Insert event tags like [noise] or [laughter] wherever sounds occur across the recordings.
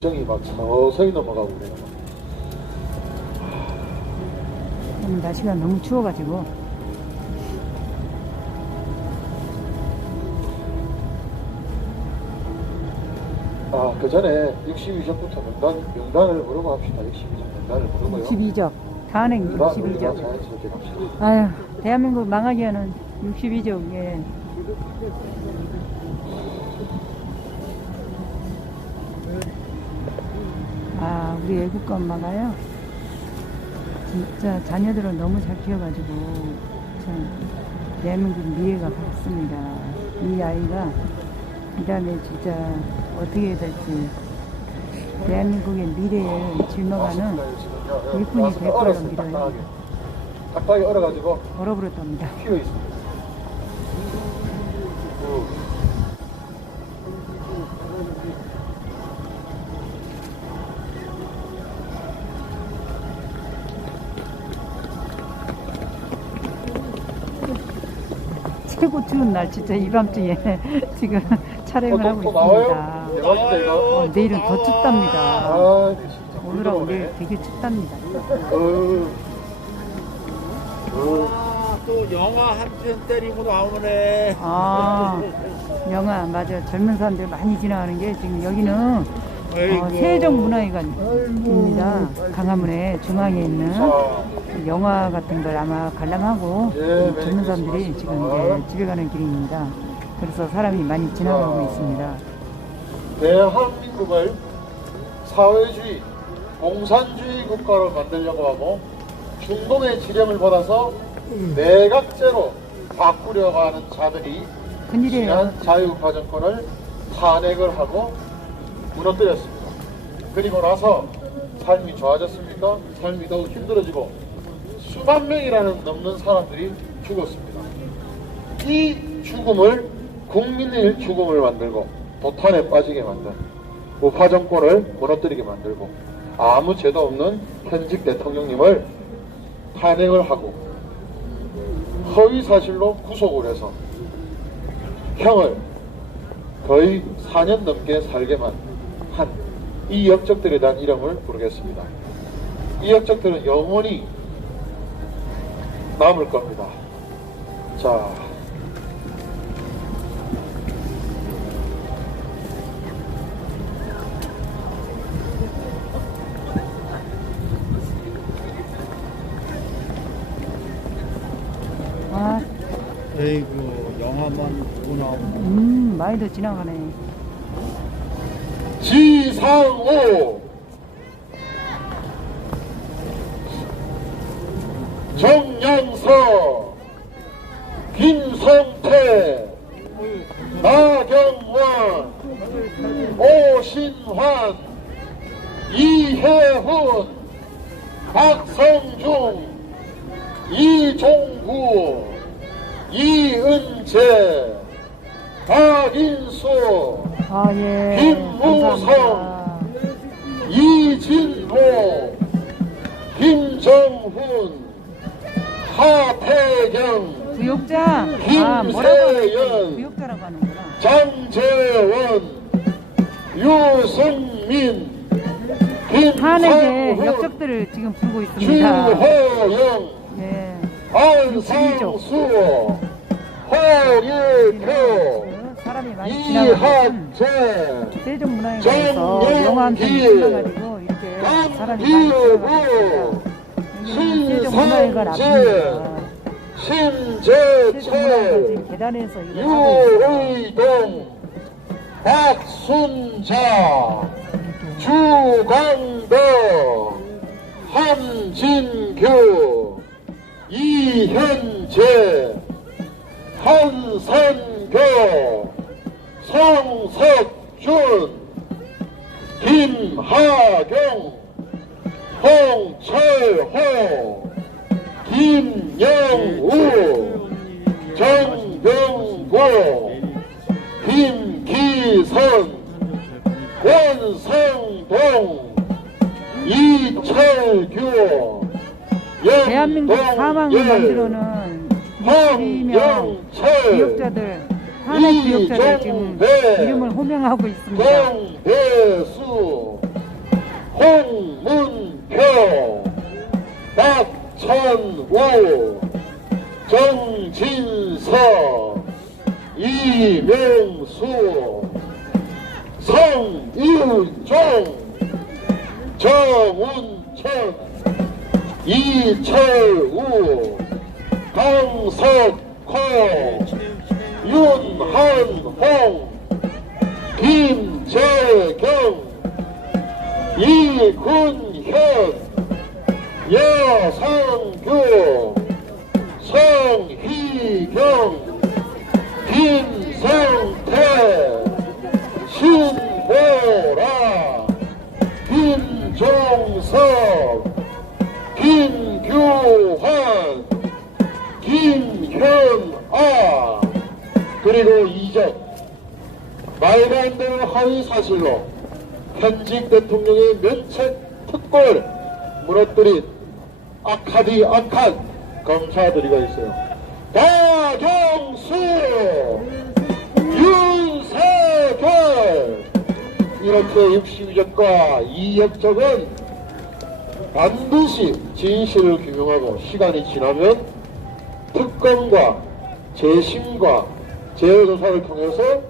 정이 막 서서히 넘어가고 그래요. 오늘 날씨가 너무 추워가지고 아, 그 전에 62점부터 명단, 명단을 부르고 합시다. 62점 명단을 부르고요. 62적 단행 명단 62적 자연스럽게 갑시다. 아유 대한민국 망하기에는 62적 예. 아 우리 애국가 엄마가요 진짜 자녀들을 너무 잘 키워가지고 참 대한민국 미래가 밝습니다 이 아이가 이 다음에 진짜 어떻게 될지 대한민국의 미래에 짊어가는 일꾼이 될 거라고 믿어요. 딱딱하게. 딱딱하게 얼어가지고 얼어버렸답니다 피어 있습니다. 최고 추운 날 진짜 이 밤중에 [laughs] 지금 촬영을 어, 하고? 있습니다. 대박 진짜 이거. 어, 내일은 더 춥답니다. 아, 이거 진짜 오늘하고 부끄러우네. 내일 되게 춥답니다. 어, 어, 아, 또 영화 한 편 때리고 나오네. 아, 영화 맞아. 젊은 사람들 많이 지나가는 게 지금 여기는 어, 아이고. 세종 문화회관입니다. 강화문에 중앙에 있는 자, 영화 같은 걸 아마 관람하고 예, 이 메리 젊은 사람들이. 지금 이제 집에 가는 길입니다. 그래서 사람이 많이 지나가고 있습니다. 대한민국을 사회주의, 공산주의 국가로 만들려고 하고 중동의 지령을 받아서 내각제로 바꾸려고 하는 자들이 큰일이에요. 지난 자유우파 정권을 탄핵을 하고 무너뜨렸습니다. 그리고 나서 삶이 좋아졌습니까? 삶이 더욱 힘들어지고 수만 명이라는 넘는 사람들이 죽었습니다. 이 죽음을 국민의 죽음을 만들고 도탄에 빠지게 만든 우파 정권을 무너뜨리게 만들고 아무 죄도 없는 현직 대통령님을 탄핵을 하고 허위 사실로 구속을 해서 형을 거의 4년 넘게 살게만 한 이 역적들에 대한 이름을 부르겠습니다. 이 역적들은 영원히 남을 겁니다. 자, 아, 에이구, 영화만 보고 나오네. 음, 많이들 지나가네. 지상호 김정훈, 하태경, 구역장. 아, 뭐라고 하는. 구역자라고 하는구나. 장재원, 유승민, 탄핵의 김상훈, 역적들을 지금 부르고 있습니다. 주호영, 예. 안상수, 홍일표, 사람이 많이 지나가고 이학재, 세종문화회관에서 영화 한편 끝나가지고 이렇게 사람이 많이 지나가고 있습니다. 세종문화회관 앞입니다. 세종문화회관 지금 계단에서 이걸 하고 있어요. 유의동, 박순자, 주광덕, 함진규, 이현재, 한선교, 성석준, 김하경, 홍철호, 김영우, 정병고, 김기선, 권성동, 이철규, 대한민국 사망을 만들어는 62명 황영철, 기억자들 탄핵 구역자를 지금. 이름을 호명하고 있습니다. 정대수 홍문 표 박찬호 정진서 이명수 성일종 정운천 이철우 강석호 윤한홍 김재경 이군현 여성규 성희경 김성태 신보라 김종석 김규환 김현아 그리고 이적 말도 안 되는 허위 사실로 현직 대통령의 면책 특권을 무너뜨린 악하디 악한 검사들이가 있어요. 박영수, 윤석열 이렇게 육시유적과 이역적은 반드시 진실을 규명하고 시간이 지나면 특검과 재심과 재조사를 통해서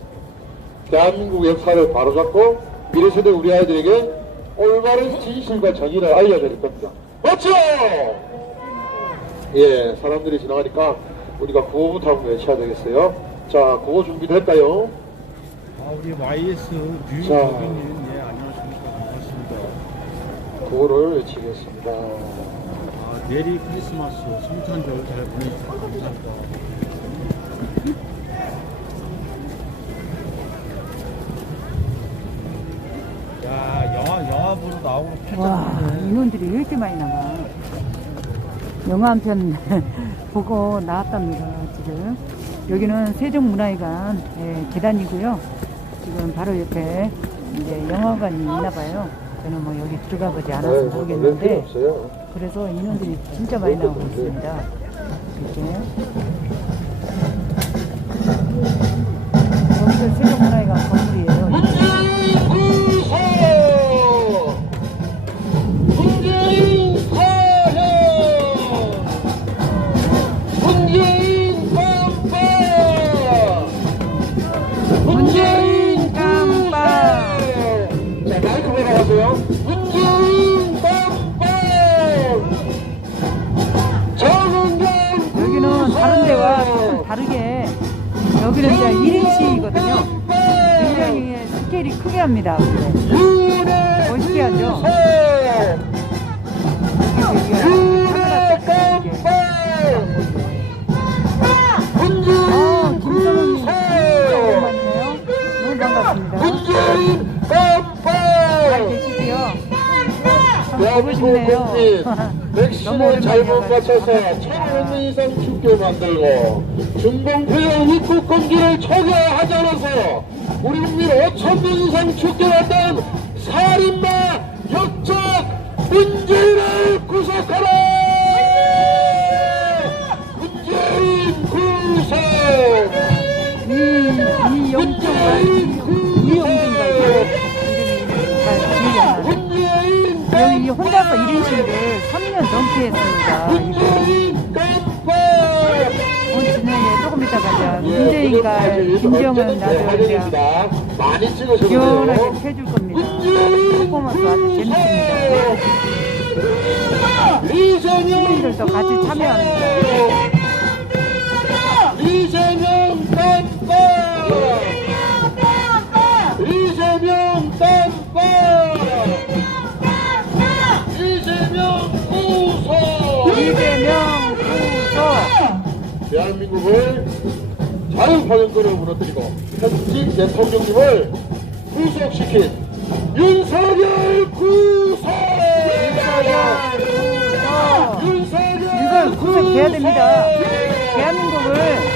대한민국 역사를 바로잡고 미래세대 우리 아이들에게 올바른 진실과 정의를 알려드릴 겁니다. 맞죠? 예, 사람들이 지나가니까 우리가 구호부터 한번 외쳐야 되겠어요. 자, 구호 준비될까요? 아, 우리 YS 뉴 자. 고객님, 예, 안녕하십니까. 반갑습니다. 구호를 외치겠습니다. 아, 메리 크리스마스, 성탄절 잘 보내주셔서 감사합니다. 야, 영화, 영화 보러 나오고 와, 팬들 인원들이 왜 이렇게 많이 나와? 영화 한 편 [laughs] 보고 나왔답니다, 지금. 여기는 세종문화회관 예, 계단이고요. 지금 바로 옆에 이제 영화관이 있나 봐요. 저는 뭐 여기 들어가 보지 않아서 네, 필요 모르겠는데. 그래서 인원들이 진짜 많이 나오고 있습니다. 이렇게. 여기는 이제 1인 시위거든요. 굉장히 스케일이 크게 합니다. 근데 멋있게 하죠. 김성훈님 진짜 오랜만이네요. 너무 반갑습니다. 잘 보고 싶네요. 백신을 잘못. 맞춰서 천원 이상 죽게 만들고 중동표의 입국 금지를 초기화하지 않아서 우리 국민 5천 명 이상 죽게 만든 살인마 역적 문재인을 구속하라! 문재인 구속! 이, 이. 문재인 여기 이 혼자서 1인 시위를 3년 넘게 했습니다. 이거 문재인 깜빡! 본 예, 문재인과 김정은 대화입니다. 많이 찍으셔도 시원하게. 해줄 겁니다. 퍼포먼스 아주 재밌습니다. 시민들도 같이 참여합니다. 이재명 깜빡! 이재명 깜빡! 이재명 구속! 이재명 구속! 대한민국을 자유파견권을 무너뜨리고 현직 대통령님을 구속시킨 윤석열 구속! 구속! 윤석열 이걸 구속해야 됩니다. 대한민국을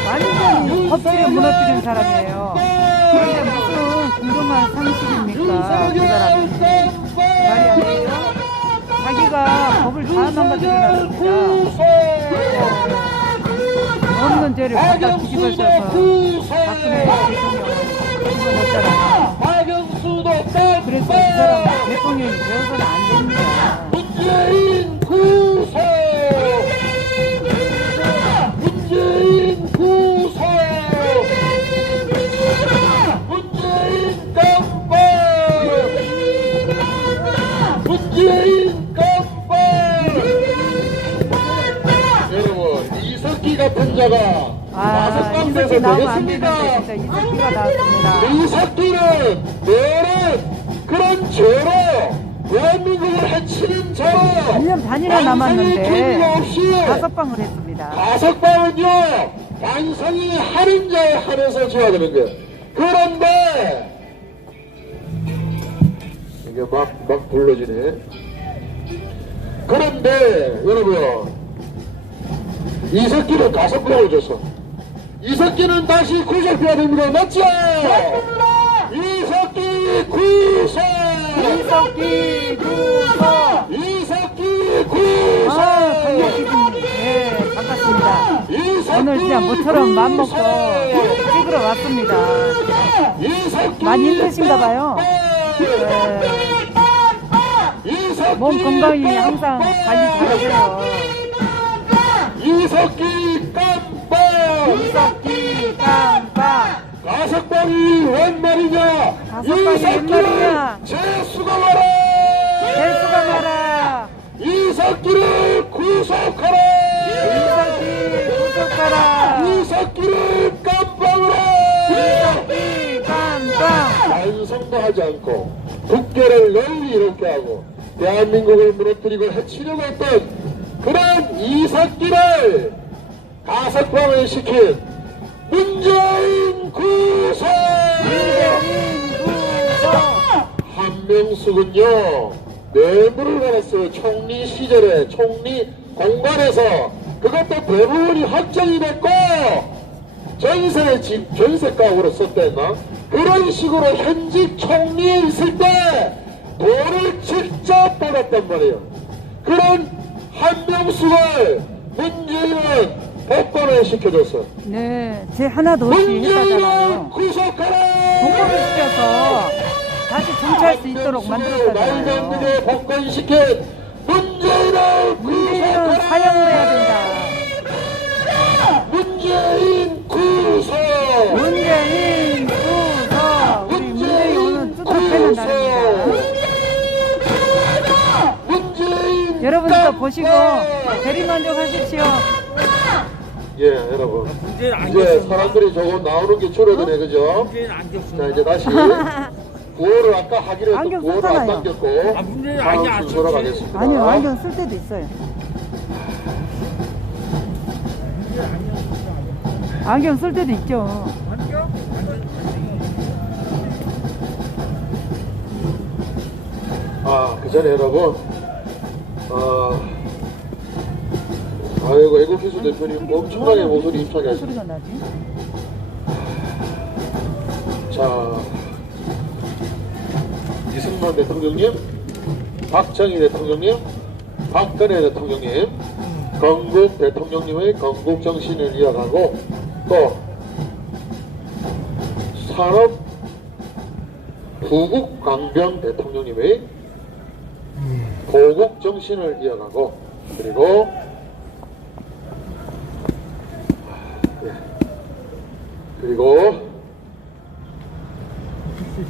완전히 법치를 무너뜨린 사람이에요. 그런데 무슨 공정한 상식입니까? 그 사람이. 말이 안 돼요? 자기가 법을 다 망가뜨려 놨습니다. 없는 의제를 갖다 뒤집어져서 박근혜. 박영수도 딱 그래서 이 사람 대통령이 되어서는 안 됩니다. 문재인 구세 문재인 구세 문재인 깜빡 문재인 자가 다섯 아, 번째서 이석기 나오면 안 되겠습니까? 되는데 진짜 이석기가 나왔습니다. 이 새끼는 너는 그런 죄로 대한민국을 해치는 죄로 1년 반이나 남았는데 없이 다섯 방을 했습니다. 다섯 방은요 반성이 하는 자에 한해서 줘야 되는 거예요 그런데 이게 막, 막 불러지네 그런데 여러분 이 새끼는 다섯 방을 줬어 이 새끼는 다시 구속해야 됩니다 맞죠? 이 새끼 구속 이석기 구속! 이 새끼 구속 아, 반갑습니다. 네, 반갑습니다. 오늘 진짜 모처럼 맘 먹고 구속! 찍으러 왔습니다. 많이 힘드신가 봐요. 이 새끼 몸 건강히 항상 관리 잘하세요. 이 새끼 깜빡 이석기 깜빡! 다섯 방이 웬 말이냐 다섯 이 방이 웬 새끼를 말이냐? 재수가 와라 대수가 마라! 이 새끼를 구속하라 이석기 구속하라! 이 새끼를 깜빡으로 이석기 깜빡! 반성도 하지 않고 국계를 널리 이렇게 하고 대한민국을 무너뜨리고 해치려고 했던 그런 이 새끼를 가석방을 시킨 문재인 구속! 문재인 구속! 한명숙은요 뇌물을 받았어요. 총리 시절에 총리 공간에서. 그것도 대부분이 확정이 됐고 전세 집 전세가으로 썼댔나? 그런 식으로 현직 총리에 있을 때 돈을 직접 받았단 말이에요. 그런 한명숙을 문재인은 복권을 시켜줬어 네, 제 하나도 없이 문재인은 했다잖아요. 구속하라 공범을 시켜서 다시 정치할 수 있도록 만들었잖아요. 되게 복권시킨 문재인을 문재인은 구속하라! 사형을 해야 여러분도 보시고 깜빡! 대리만족 하십시오. 예 여러분 이제. 사람들이 조금 나오는 게 줄어드네 그죠? 안 자. 이제 다시 [laughs] 구호를 아까 하기로 했던 안경 구호를 안 썼잖아요. 남겼고 아, 문제는 다음 안 순서로 썼지. 가겠습니다 아니요, 완전 쓸 때도 있어요. 안경 쓸 때도 있죠. 아, 그 전에 여러분, 아, 아이고, 애국기수 대표님 엄청나게 모서리 입사게 하셨 소리가 나지? 자, 이승만 대통령님, 박정희 대통령님, 박근혜 대통령님, 건국 대통령님의 건국 정신을 이어가고 또 산업 부국 강병 대통령님의 고국 정신을 이어가고 그리고 예. 그리고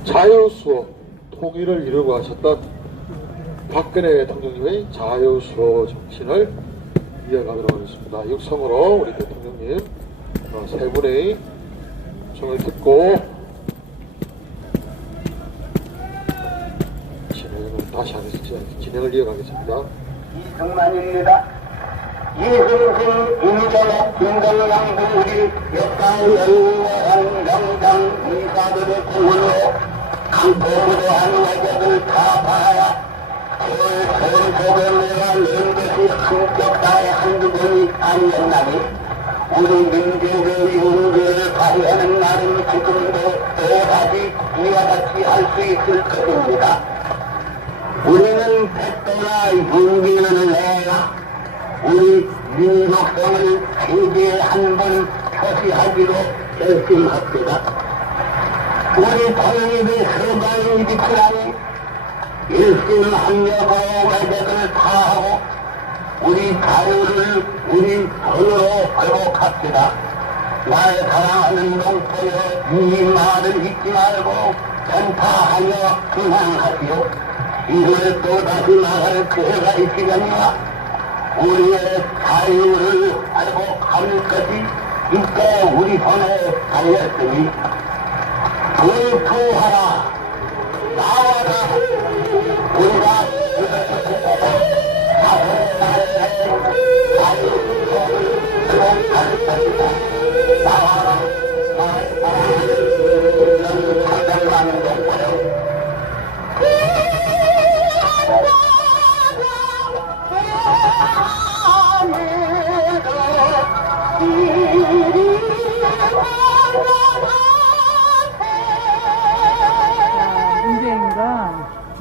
자유수호 통일을 이루고 하셨던 박근혜 대통령님의 자유수호 정신을 이어가도록 하겠습니다. 육성으로 우리 대통령님 어, 세 분의 총을 듣고 진행을 이어가겠습니다. 이승만입니다. 이승신, 임전업, 김정남도 우리 역사의 여유한 명장 이사들의 구원으로 강포무대한 외적을 다 봐야 속에 내가 낸 것이 성격다의 한두 번이 아니었나니 우리 민족의 윤리를 발휘하는 날은 지금도 또다시 이와 같이 할 수 있을 것입니다. 우리는 백도나 윤기를 내야 우리 민족성을 세계에 한번 처리하기로 결심합니다. 우리 당일의 서방이 지키라니 일심 합력하고 외백을 다하고 우리 자유를 우리 손으로 회복합시다. 날 사랑하는 농포여 이 말을 잊지 말고 전파하여 희망하시오. 이걸 또다시 말할 기회가 있으려니와 우리의 자유를 회복할 것이 이때 우리 손에 달렸으니 불투하라. 나와라. 우리가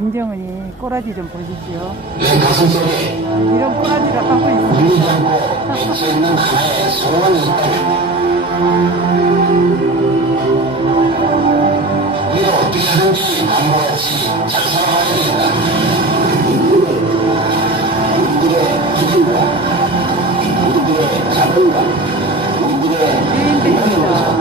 김정은이 꼬라지 좀 보십시오. 이런 꼬라지를 하고 있습니다. 우리가 어떻게 하든지 남같이 잘 살아가야 된다. 우리들의 기준과 우리들의 자본과 いいよ。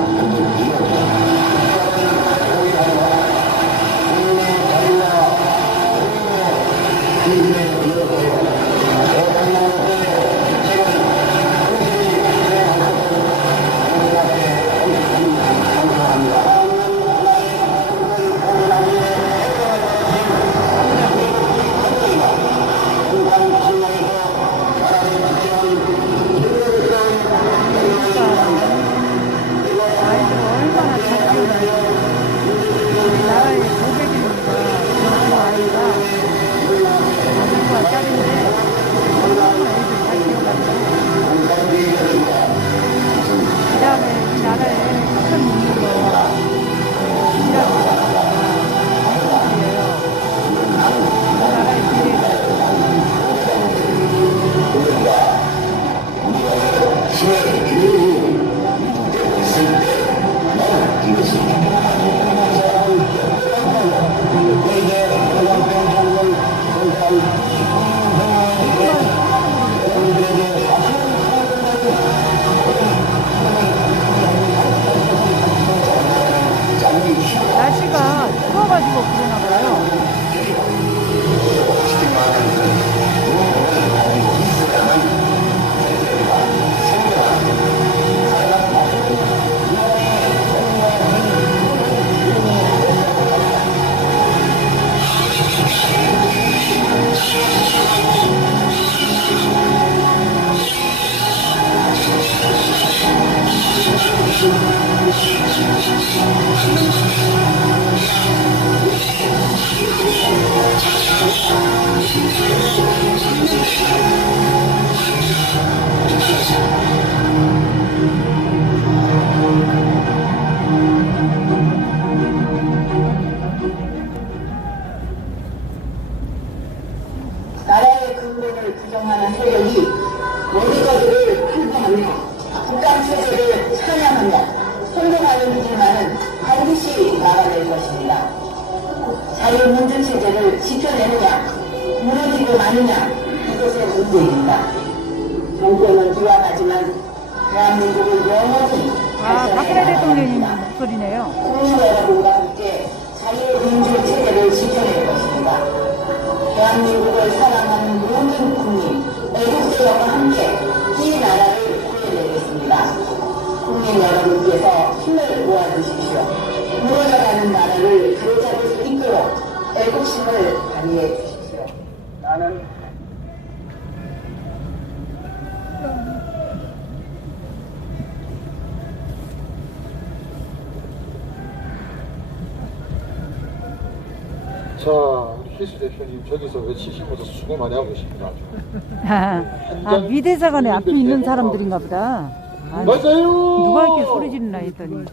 자, 우리 희수 대표님 저기서 외치시면서 수고 많이 하고 계십니다. 아주. 아, 미대사관에 앞에 있는 사람들인가 보다. 아, 맞아요. 누가 이렇게 소리 지르나 했더니.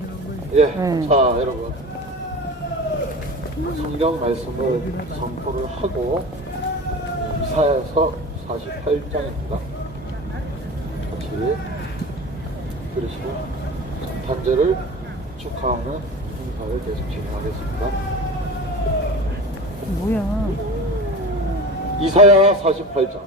예, 네. 자 여러분 성경 말씀을 선포를 하고 이사에서 48장입니다. 같이 들으시고 탄재를 축하하는 행사를 계속 진행하겠습니다. 뭐야? 이사야 48장.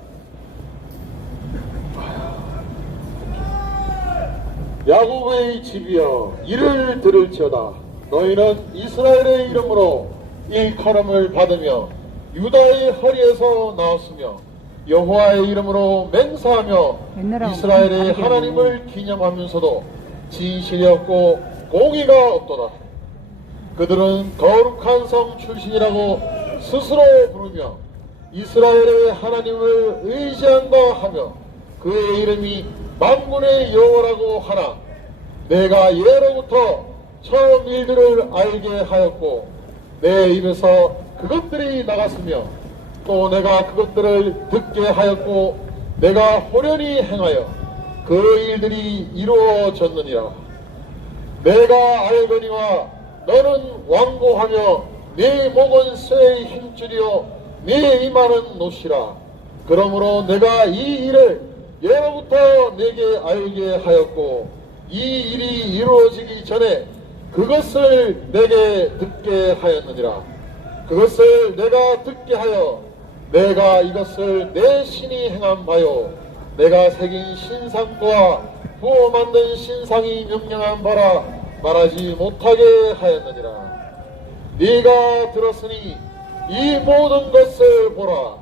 야곱의 집이여 이를 들을지어다. 너희는 이스라엘의 이름으로 일컬음을 받으며 유다의 허리에서 나왔으며 여호와의 이름으로 맹세하며 이스라엘의 하나님을 기념하면서도 진실이 없고 공의가 없도다. 그들은 거룩한 성 출신이라고 스스로 부르며 이스라엘의 하나님을 의지한다 하며 그의 이름이 만군의 여호와라고 하나 내가 예로부터 처음 일들을 알게 하였고 내 입에서 그것들이 나갔으며 또 내가 그것들을 듣게 하였고 내가 호련히 행하여 그 일들이 이루어졌느니라. 내가 알거니와 너는 완고하며 네 목은 쇠의 힘줄이요 네 이마는 노시라. 그러므로 내가 이 일을 예로부터 내게 알게 하였고 이 일이 이루어지기 전에 그것을 내게 듣게 하였느니라. 그것을 내가 듣게 하여 내가 이것을 내 신이 행한 바요. 내가 새긴 신상과 부어 만든 신상이 명령한 바라 말하지 못하게 하였느니라 네가 들었으니 이 모든 것을 보라.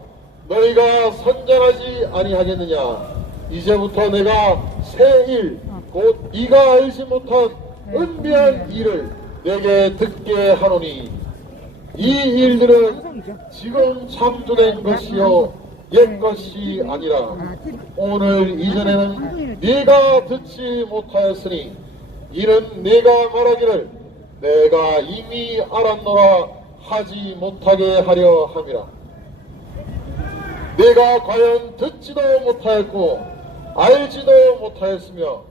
너희가 선전하지 아니하겠느냐? 이제부터 내가 새 일 곧 네가 알지 못한 은비한 일을 내게 듣게 하노니 이 일들은 지금 창조된 것이요 옛 것이 아니라 오늘 이전에는 네가 듣지 못하였으니 이는 네가 말하기를 내가 이미 알았노라 하지 못하게 하려 함이라. 내가 과연 듣지도 못하였고 알지도 못하였으며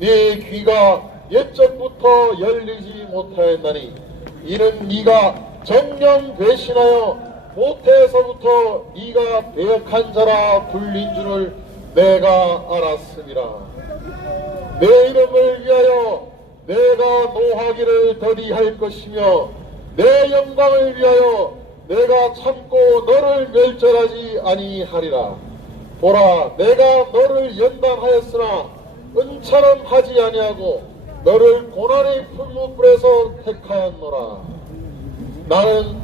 네 귀가 옛적부터 열리지 못하였나니 이는 네가 정령 배신하여 모태에서부터 네가 배역한 자라 불린 줄을 내가 알았음이라. 내 이름을 위하여 내가 노하기를 더디할 것이며 내 영광을 위하여 내가 참고 너를 멸절하지 아니하리라. 보라 내가 너를 연단하였으나 은처럼 하지 아니하고 너를 고난의 풀무불에서 택하였노라. 나는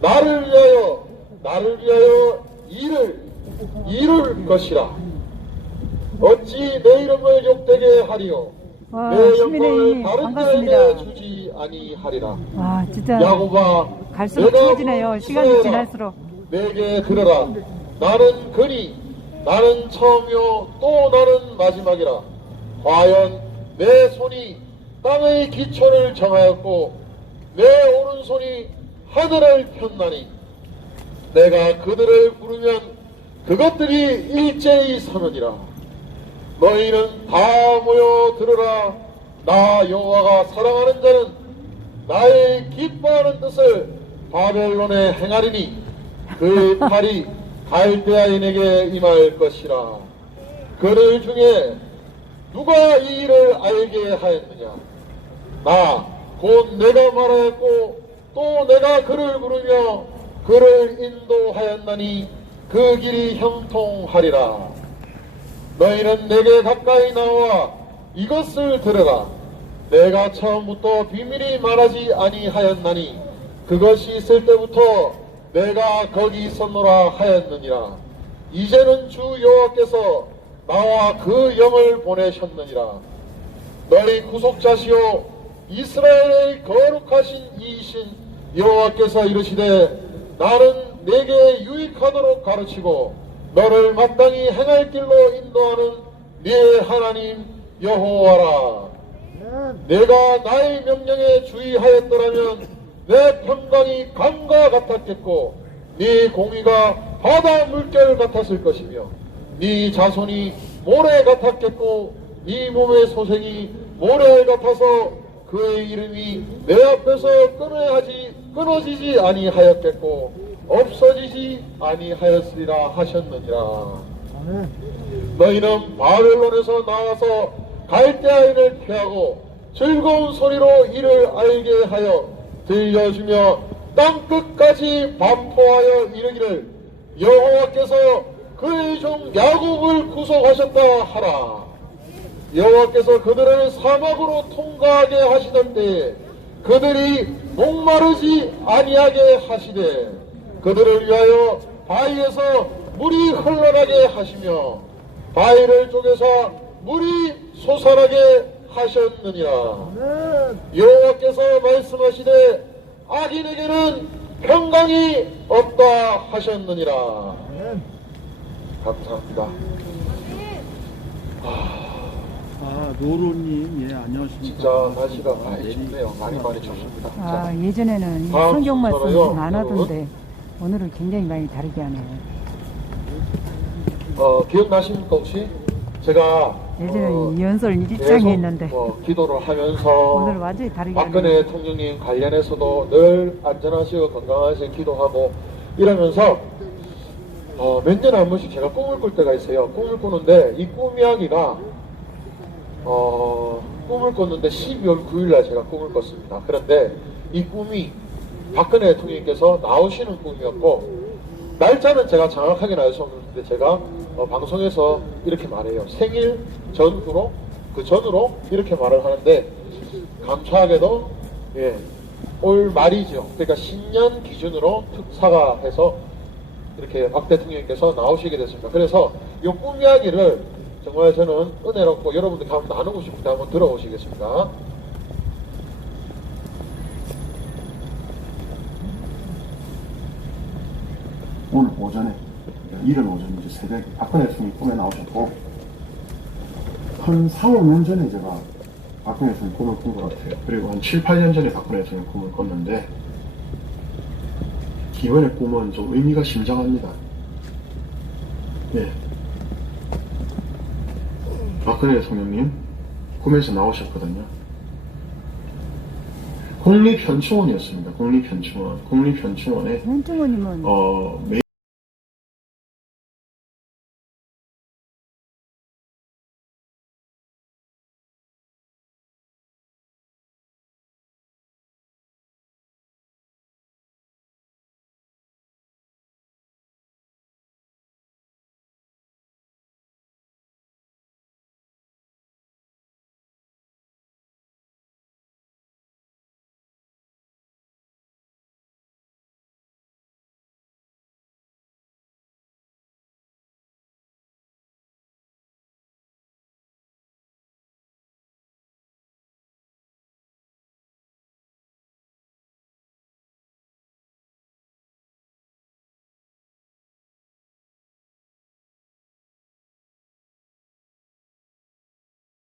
나를 위하여 나를 위하여 일을 이룰 것이라. 어찌 내 이름을 욕되게 하리요 와, 내 영광을 시민의 다른 반갑습니다. 주지 아니하리라 와, 진짜 야곱아 갈수록 추워지네요. 시간이 지날수록. 내게 들어라 나는 그니 나는 처음이요 또 나는 마지막이라 과연 내 손이 땅의 기초를 정하였고 내 오른손이 하늘을 폈나니 내가 그들을 부르면 그것들이 일제히 서느니라 너희는 다 모여 들으라. 나 여호와가 사랑하는 자는 나의 기뻐하는 뜻을 바벨론에 행하리니 그의 팔이 갈대아인에게 임할 것이라. 그들 중에 누가 이 일을 알게 하였느냐? 나 곧 내가 말하였고 또 내가 그를 부르며 그를 인도하였나니 그 길이 형통하리라 너희는 내게 가까이 나와 이것을 들으라. 내가 처음부터 비밀이 말하지 아니하였나니 그것이 있을 때부터 내가 거기 있었노라 하였느니라. 이제는 주 여호와께서 나와 그 영을 보내셨느니라. 너희 구속자시오 이스라엘의 거룩하신 이신 여호와께서 이르시되 나는 내게 유익하도록 가르치고 너를 마땅히 행할 길로 인도하는 네 하나님 여호와라. 내가 나의 명령에 주의하였더라면 내 평강이 강과 같았겠고 네 공의가 바다 물결 같았을 것이며 네 자손이 모래 같았겠고 네 몸의 소생이 모래 같아서 그의 이름이 내 앞에서 끊어야지 끊어지지 아니하였겠고 없어지지 아니하였으리라 하셨느니라 너희는 바벨론에서 나와서 갈대아인을 피하고 즐거운 소리로 이를 알게 하여 들려주며 땅끝까지 반포하여 이르기를 여호와께서 그의 종 야곱을 구속하셨다 하라. 여호와께서 그들을 사막으로 통과하게 하시던 때에 그들이 목마르지 아니하게 하시되 그들을 위하여 바위에서 물이 흘러나게 하시며 바위를 쪼개서 물이 솟아나게 하셨느니라. 여호와께서 말씀하시되 악인에게는 평강이 없다 하셨느니라. 감사합니다. 아, 노루님, 예, 안녕하십니까. 진짜 날씨가 많이 춥네요. 많이 많이 춥습니다. 아, 자, 예전에는 성경. 말씀이 많았던데 오늘은 굉장히 많이 다르게 하네요. 어, 기억나십니까 혹시? 제가 예전에 어, 이 연설 일장이 있는데 어, 기도를 하면서 오늘 완전히 다르게 박근혜. 대통령님 관련해서도 늘 안전하시고 건강하시고 기도하고 이러면서 어, 몇 년에 한 번씩 제가 꿈을 꿀 때가 있어요. 꿈을 꾸는데 이 꿈 이야기가 어, 꿈을 꿨는데 12월 9일 날 제가 꿈을 꿨습니다. 그런데 이 꿈이 박근혜 대통령님께서 나오시는 꿈이었고 날짜는 제가 정확하게 알 수 없는데 제가 어, 방송에서 이렇게 말해요. 생일 전후로 그 전으로 이렇게 말을 하는데 감사하게도 예, 올 말이죠. 그러니까 신년 기준으로 특사가 해서 이렇게 박 대통령님께서 나오시게 됐습니다. 그래서 이 꿈 이야기를 정말 저는 은혜롭고 여러분들께 한번 나누고 싶은데 한번 들어보시겠습니다. 오늘 오전에 이른 오전 이제 새벽에 박근혜 대통령이 꿈에 나오셨고 한 4, 5년 전에 제가 박근혜 대통령 꿈을 꾼 것 같아요. 그리고 한 7, 8년 전에 박근혜 대통령 꿈을 꿨는데 이번의 꿈은 좀 의미가 심장합니다. 예. 박근혜 대통령님 꿈에서 나오셨거든요. 국립현충원이었습니다. 국립현충원. 국립현충원에 현충원님은 어,